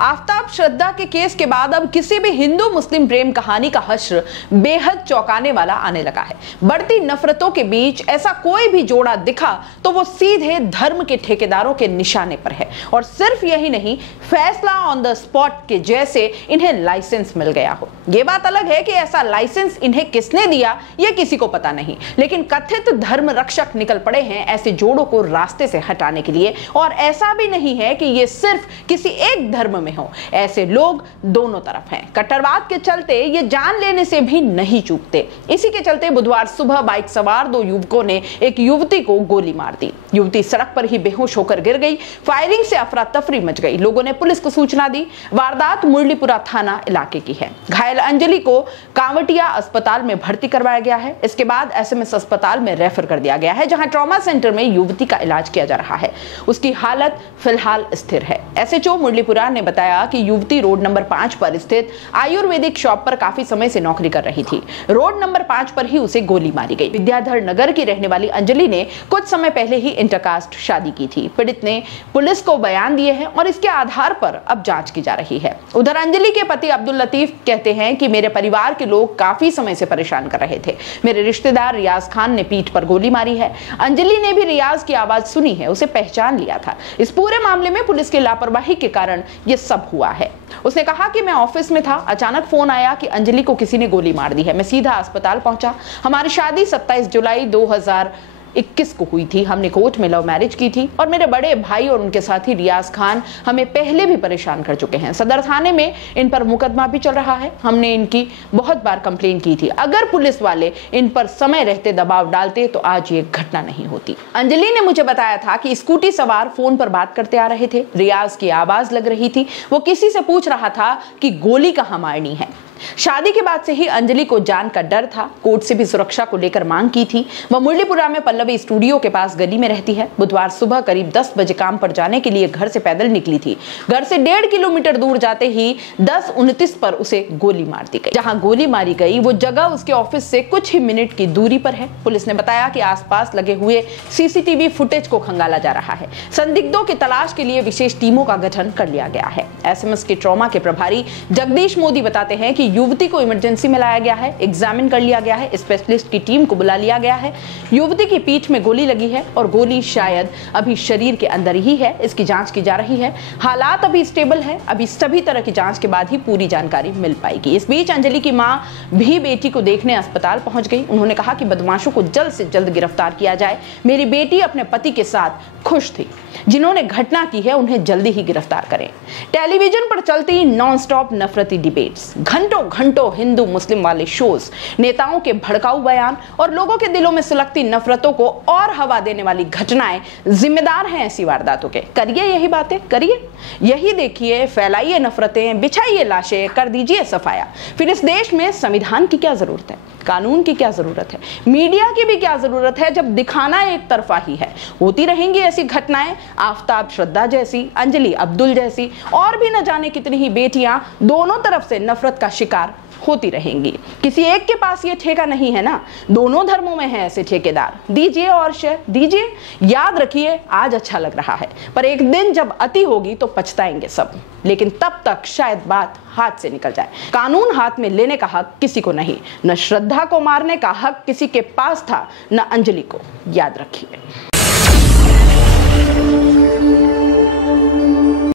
आफताब श्रद्धा के केस के बाद अब किसी भी हिंदू मुस्लिम प्रेम कहानी का हश्र बेहद चौंकाने वाला आने लगा है। बढ़ती नफरतों के बीच ऐसा कोई भी जोड़ा दिखा तो वो सीधे धर्म के ठेकेदारों के निशाने पर है। और सिर्फ यही नहीं, फैसला ऑन द स्पॉट के जैसे इन्हें लाइसेंस मिल गया हो। ये बात अलग है कि ऐसा लाइसेंस इन्हें किसने दिया ये किसी को पता नहीं, लेकिन कथित धर्म रक्षक निकल पड़े हैं ऐसे जोड़ों को रास्ते से हटाने के लिए। और ऐसा भी नहीं है कि ये सिर्फ किसी एक धर्म में हो, ऐसे लोग दोनों तरफ हैं। कट्टरवाद के चलते ये जान लेने से भी नहीं चूकते। इसी के चलते बुधवार सुबह बाइक सवार दो युवकों ने एक युवती को गोली मार दी। युवती सड़क पर ही बेहोश होकर गिर गई। फायरिंग से अफरा तफरी मच गई। लोगों ने पुलिस को सूचना दी। वारदात मुरलीपुरा थाना इलाके की है। घायल अंजलि को कांवटिया अस्पताल में भर्ती करवाया गया है। इसके बाद एसएमएस अस्पताल में रेफर कर दिया गया है, जहां ट्रॉमा सेंटर में युवती का इलाज किया जा रहा है। उसकी हालत फिलहाल स्थिर है। एसएचओ मुरलीपुरा ने बताया कि युवती रोड नंबर 5 पर स्थित आयुर्वेदिक शॉप पर काफी समय से नौकरी कर रही थी। रोड नंबर 5 पर ही उसे गोली मारी गई। विद्याधर नगर की रहने वाली अंजलि ने कुछ समय पहले ही इंटरकास्ट शादी की थी। पीड़ित ने पुलिस को बयान दिए हैं और इसके आधार पर अब जांच की जा रही है। उधर अंजलि के पति अब्दुल लतीफ कहते हैं कि मेरे परिवार के लोग काफी समय से परेशान कर रहे थे। मेरे रिश्तेदार रियाज खान ने पीठ पर गोली मारी है। अंजलि ने भी रियाज की आवाज सुनी है, उसे पहचान लिया था। इस पूरे मामले में पुलिस की लापरवाही के कारण यह सब हुआ है। उसने कहा कि मैं ऑफिस में था, अचानक फोन आया कि अंजलि को किसी ने गोली मार दी है। मैं सीधा अस्पताल पहुंचा। हमारी शादी 27 जुलाई 2021 को हुई थी। हमने कोर्ट में लव मैरिज की थी और मेरे बड़े भाई और उनके साथी रियाज खान हमें पहले भी परेशान कर चुके हैं। सदर थाने में इन पर मुकदमा भी चल रहा है। हमने इनकी बहुत बार कंप्लेन की थी। अगर पुलिस वाले इन पर समय रहते दबाव डालते तो आज ये घटना नहीं होती। अंजलि ने मुझे बताया था कि स्कूटी सवार फोन पर बात करते आ रहे थे। रियाज की आवाज लग रही थी। वो किसी से पूछ रहा था कि गोली कहाँ मारनी है। शादी के बाद से ही अंजलि को जान का डर था। कोर्ट से भी सुरक्षा को लेकर मांग की थी। वह मुरलीपुरा में पल्लवी स्टूडियो के पास गली में रहती है। बुधवार सुबह करीब 10 बजे काम पर जाने के लिए घर से पैदल निकली थी। घर से 1.5 किलोमीटर दूर जाते ही 10:29 पर उसे गोली मार दी गई। जहां गोली मारी गई वो जगह उसके ऑफिस से कुछ ही मिनट की दूरी पर है। पुलिस ने बताया कि आसपास लगे हुए सीसीटीवी फुटेज को खंगाला जा रहा है। संदिग्धों की तलाश के लिए विशेष टीमों का गठन कर लिया गया है। एसएमएस के ट्रॉमा के प्रभारी जगदीश मोदी बताते हैं कि युवती को इमरजेंसी में लाया गया है, एग्जामिन कर लिया गया है, स्पेशलिस्ट की टीम को बुला लिया गया है। युवती की पीठ में गोली लगी है और गोली शायद अभी शरीर के अंदर ही है। इसकी जांच की जा रही है। हालात अभी स्टेबल है। अभी सभी तरह की जांच के बाद ही पूरी जानकारी मिल पाएगी। इस बीच अंजलि की मां भी बेटी को देखने अस्पताल पहुंच गई। उन्होंने कहा कि बदमाशों को जल्द से जल्द गिरफ्तार किया जाए। मेरी बेटी अपने पति के साथ खुश थी। जिन्होंने घटना की है उन्हें जल्दी ही गिरफ्तार करें। टेलीविजन पर चलती नॉनस्टॉप नफरती डिबेट्स, घंटों घंटों हिंदू मुस्लिम वाले शोज, नेताओं के भड़काऊ बयान और लोगों के दिलों में सुलगती नफरतों को और हवा देने वाली घटनाएं जिम्मेदार हैं ऐसी वारदातों के। करिए यही बातें, करिए यही देखिए, फैलाइए नफरतें, बिछाइए लाशें, कर दीजिए सफाया। फिर इस देश में संविधान की क्या जरूरत है, कानून की क्या जरूरत है, मीडिया की भी क्या जरूरत है, जब दिखाना एक तरफा ही है। होती रहेंगी ऐसी घटनाएं। आफताब श्रद्धा जैसी, अंजलि अब्दुल जैसी और भी न जाने कितनी ही बेटियां दोनों तरफ से नफरत का शिकार होती रहेंगी। किसी एक के पास ये ठेका नहीं है ना, दोनों धर्मों में है ऐसे ठेकेदार। दीजिए और शेयर दीजिए। याद रखिए, आज अच्छा लग रहा है, पर एक दिन जब अति होगी तो पछताएंगे सब। लेकिन तब तक शायद बात हाथ से निकल जाए। कानून हाथ में लेने का हक किसी को नहीं, न श्रद्धा को मारने का हक किसी के पास था, न अंजलि को। याद रखिए।